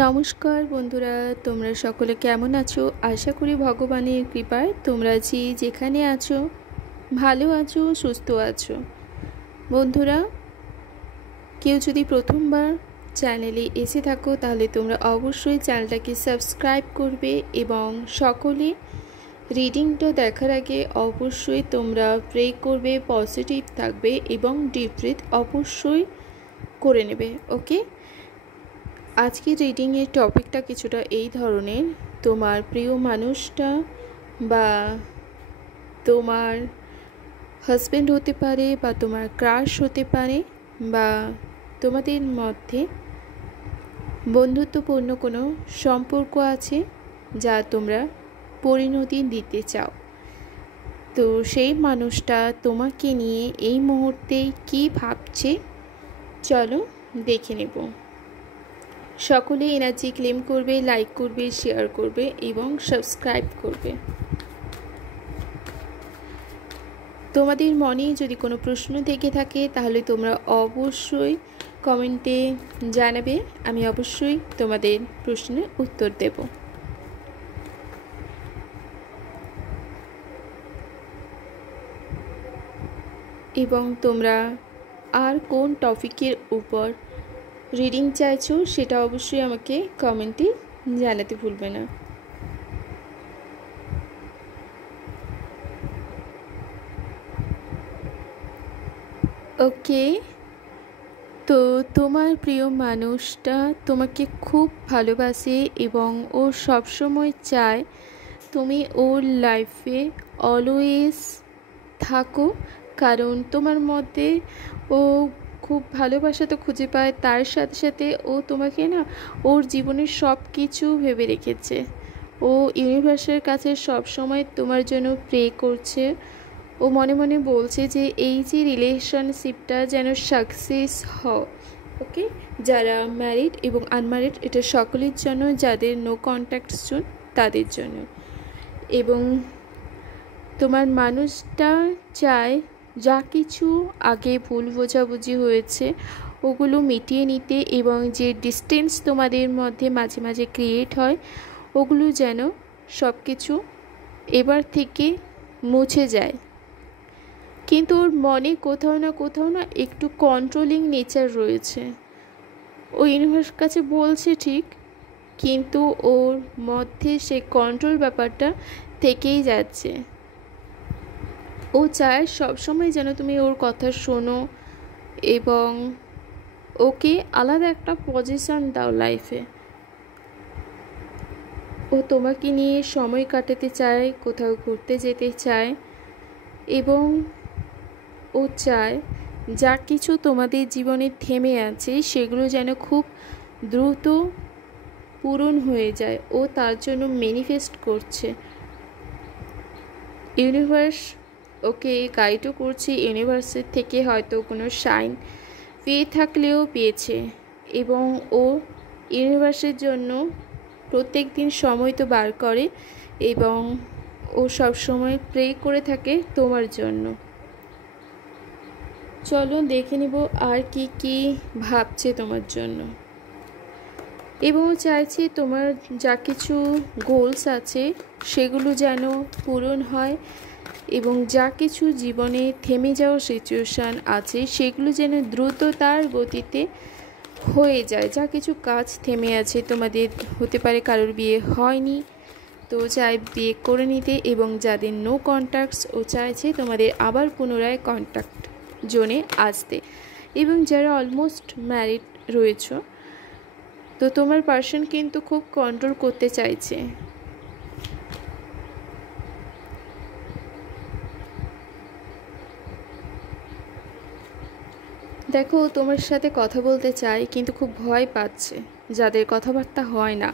নমস্কার বন্ধুরা, তোমরা সকলে কেমন আছো? আশা করি ভগবানের কৃপায় তোমরা যেখানে আছো ভালো আছো, সুস্থ আছো। বন্ধুরা, কেউ যদি প্রথমবার চ্যানেলে এসে থাকো তাহলে তোমরা অবশ্যই চ্যানেলটাকে সাবস্ক্রাইব করবে এবং সকলে রিডিংটা দেখার আগে অবশ্যই তোমরা প্রে করবে, পজিটিভ থাকবে এবং ডিপ ব্রিথ অবশ্যই করে নেবে। ওকে, আজকের রিডিংয়ের টপিকটা কিছুটা এই ধরনের। তোমার প্রিয় মানুষটা বা তোমার হাজব্যান্ড হতে পারে বা তোমার ক্রাশ হতে পারে বা তোমাদের মধ্যে বন্ধুত্বপূর্ণ কোনো সম্পর্ক আছে যা তোমরা পরিণতি দিতে চাও। তো সেই মানুষটা তোমাকে নিয়ে এই মুহূর্তে কী ভাবছে চলো দেখে নেব। সকলে এনার্জি ক্লেম করবে, লাইক করবে, শেয়ার করবে এবং সাবস্ক্রাইব করবে। তোমাদের মনে যদি কোনো প্রশ্ন থেকে থাকে তাহলে তোমরা অবশ্যই কমেন্টে জানাবে, আমি অবশ্যই তোমাদের প্রশ্নের উত্তর দেব। এবং তোমরা আর কোন টপিকের উপর রিডিং চাইছো সেটা অবশ্যই আমাকে কমেন্টে জানাতে ভুলবে না। ওকে, তো তোমার প্রিয় মানুষটা তোমাকে খুব ভালোবাসে এবং ও সবসময় চায় তুমি ওর লাইফে অলওয়েজ থাকো, কারণ তোমার মধ্যে ও খুব ভালোবাসা তো খুঁজে পায়, তার সাথে সাথে ও তোমাকে না ওর জীবনের সব কিছু ভেবে রেখেছে। ও ইউনিভার্সের কাছে সব সময় তোমার জন্য প্রে করছে। ও মনে মনে বলছে যে এই যে রিলেশনশিপটা যেন সাকসেস হয়। ওকে, যারা ম্যারিড এবং আনম্যারিড এটা সকলের জন্য, যাদের নো কন্ট্যাক্ট জোন তাদের জন্য। এবং তোমার মানুষটা চায় যা কিছু আগে ভুল বোঝাবুঝি হয়েছে ওগুলো মিটিয়ে নিতে এবং যে ডিস্টেন্স তোমাদের মধ্যে মাঝে মাঝে ক্রিয়েট হয় ওগুলো যেন সব কিছু এবার থেকে মুছে যায়। কিন্তু ওর মনে কোথাও না একটু কন্ট্রোলিং নেচার রয়েছে। ও ইউনিভার্সের কাছে বলছে ঠিক, কিন্তু ওর মধ্যে সে কন্ট্রোল ব্যাপারটা থেকেই যাচ্ছে। ও চায় সবসময় যেন তুমি ওর কথা শোনো এবং ওকে আলাদা একটা পজিশন দাও লাইফে। ও তোমাকে নিয়ে সময় কাটাতে চায়, কোথাও ঘুরতে যেতে চায় এবং ও চায় যা কিছু তোমাদের জীবনে থেমে আছে সেগুলো যেন খুব দ্রুত পূরণ হয়ে যায়। ও তার জন্য ম্যানিফেস্ট করছে। ইউনিভার্স ওকে গাইডও করছে, ইউনিভার্সের থেকে হয়তো কোনো সাইন পেয়ে থাকলেও পেয়েছে এবং ও ইউনিভার্সের জন্য প্রত্যেক দিন সময় তো বার করে এবং ও সব সময় প্রে করে থাকে তোমার জন্য। চলো দেখে নেব আর কি কি ভাবছে তোমার জন্য। এবং চাইছে তোমার যা কিছু গোলস আছে সেগুলো যেন পূরণ হয় এবং যা কিছু জীবনে থেমে যাওয়া সিচুয়েশান আছে সেগুলো যেন দ্রুততার গতিতে হয়ে যায়। যা কিছু কাজ থেমে আছে, তোমাদের হতে পারে কারোর বিয়ে হয়নি তো চাই বিয়ে করে নিতে, এবং যাদের নো কন্ট্যাক্টস ও চাইছে তোমাদের আবার পুনরায় কন্ট্যাক্ট জোনে আসতে, এবং যারা অলমোস্ট ম্যারিড রয়েছ তো তোমার পার্সন কিন্তু খুব কন্ট্রোল করতে চাইছে। দেখো, তোমার সাথে কথা বলতে চাই কিন্তু খুব ভয় পাচ্ছে, যাদের কথাবার্তা হয় না।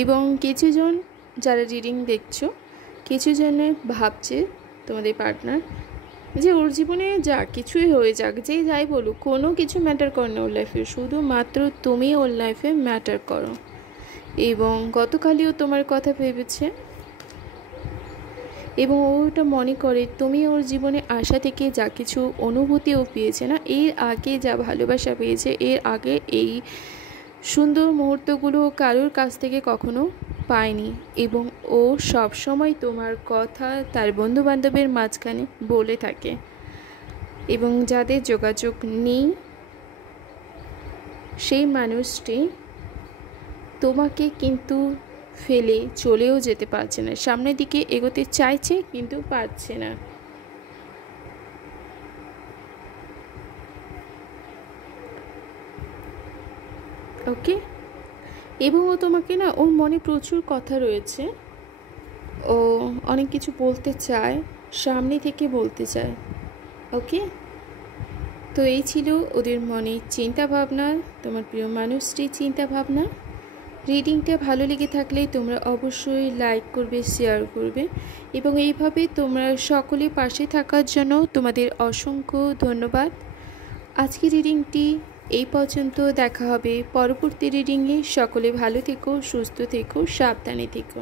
এবং কিছুজন যারা রিডিং দেখছো, কিছু জনে ভাবছে তোমাদের পার্টনার যে ওর জীবনে যা কিছুই হয়ে যাক, যেই যাই বলুক, কোনো কিছু ম্যাটার করে না ওর লাইফে, শুধুমাত্র তুমি ওর লাইফে ম্যাটার করো। এবং গতকালও তোমার কথা ভেবেছে এবং ওটা মনে করে তুমি ওর জীবনে আসা থেকে যা কিছু অনুভূতিও পেয়েছে না, এর আগে যা ভালোবাসা পেয়েছে, এর আগে এই সুন্দর মুহূর্তগুলো কারোর কাছ থেকে কখনো পায়নি এবং ও সব সময় তোমার কথা তার বন্ধুবান্ধবের মাঝখানে বলে থাকে। এবং যাদের যোগাযোগ নেই সেই মানুষটি তোমাকে কিন্তু ফেলে চলেও যেতে পারছে না, সামনের দিকে এগোতে চাইছে কিন্তু পারছে না। ওকে, এবং ও তোমাকে না, ওর মনে প্রচুর কথা রয়েছে, ও অনেক কিছু বলতে চায়, সামনে থেকে বলতে চায়। ওকে, তো এই ছিল ওদের মনে চিন্তা ভাবনা, তোমার প্রিয় মানুষটির চিন্তা ভাবনা। রিডিংটা ভালো লেগে থাকলে তোমরা অবশ্যই লাইক করবে, শেয়ার করবে এবং এইভাবে তোমরা সকলে পাশে থাকার জন্য তোমাদের অসংখ্য ধন্যবাদ। আজকের রিডিংটি এই পর্যন্ত, দেখা হবে পরবর্তী রিডিংয়ে। সকলে ভালো থেকো, সুস্থ থেকো, সাবধানে থেকো।